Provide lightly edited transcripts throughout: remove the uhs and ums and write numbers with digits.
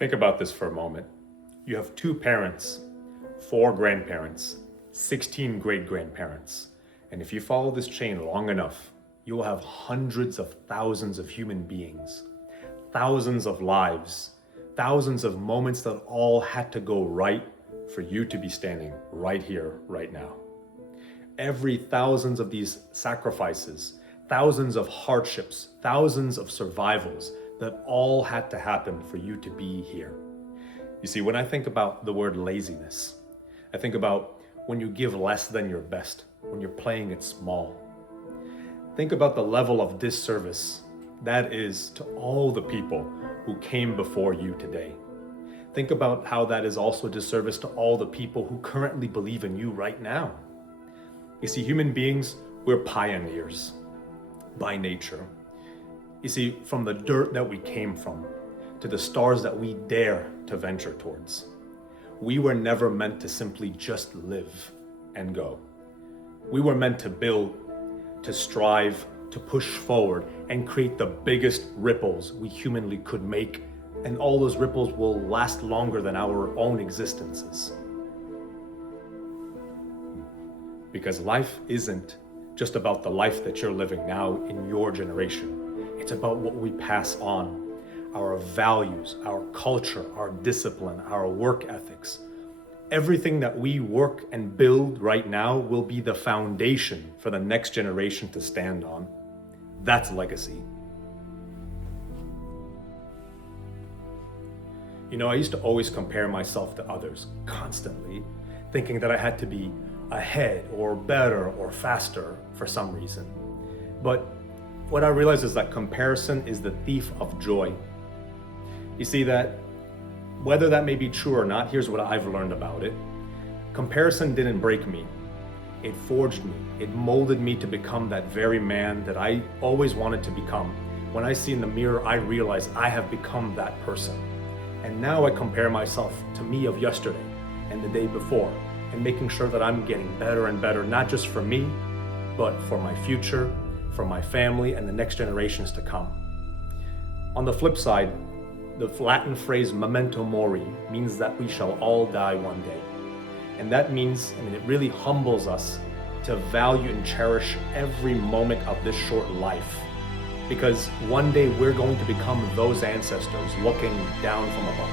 Think about this for a moment. You have 2 parents, 4 grandparents, 16 great-grandparents. And if you follow this chain long enough, you will have hundreds of thousands of human beings, thousands of lives, thousands of moments that all had to go right for you to be standing right here, right now. Every thousands of these sacrifices, thousands of hardships, thousands of survivals that all had to happen for you to be here. You see, when I think about the word laziness, I think about when you give less than your best, when you're playing it small. Think about the level of disservice that is to all the people who came before you today. Think about how that is also a disservice to all the people who currently believe in you right now. You see, human beings, we're pioneers by nature. You see, from the dirt that we came from to the stars that we dare to venture towards, we were never meant to simply just live and go. We were meant to build, to strive, to push forward and create the biggest ripples we humanly could make, and all those ripples will last longer than our own existences. Because life isn't just about the life that you're living now in your generation. It's about what we pass on, our values, our culture, our discipline, our work ethics. Everything that we work and build right now will be the foundation for the next generation to stand on. That's legacy. You know, I used to always compare myself to others constantly, thinking that I had to be ahead or better or faster for some reason. But what I realized is that comparison is the thief of joy. You see, that whether that may be true or not, here's what I've learned about it. Comparison didn't break me. It forged me. It molded me to become that very man that I always wanted to become. When I see in the mirror, I realize I have become that person. And now I compare myself to me of yesterday and the day before, and making sure that I'm getting better and better, not just for me, but for my future, for my family, and the next generations to come. On the flip side, the Latin phrase memento mori means that we shall all die one day. And that means, it really humbles us to value and cherish every moment of this short life. Because one day we're going to become those ancestors looking down from above.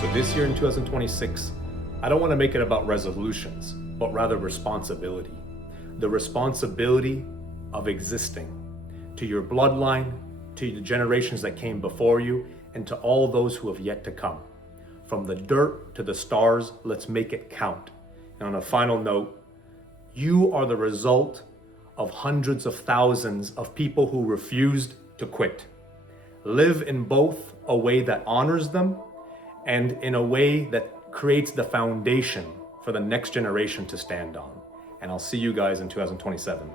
So this year in 2026, I don't want to make it about resolutions, but rather responsibility. The responsibility of existing to your bloodline, to the generations that came before you, and to all those who have yet to come. From the dirt to the stars, let's make it count. And on a final note, you are the result of hundreds of thousands of people who refused to quit. Live in both a way that honors them and in a way that creates the foundation for the next generation to stand on. And I'll see you guys in 2027.